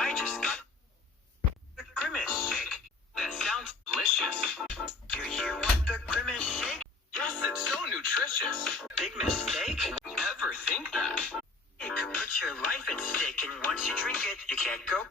I just got the Grimace shake. That sounds delicious. Do you want the Grimace shake? Yes, it's so nutritious. Big mistake? Never think that. It could put your life at stake, and once you drink it, you can't go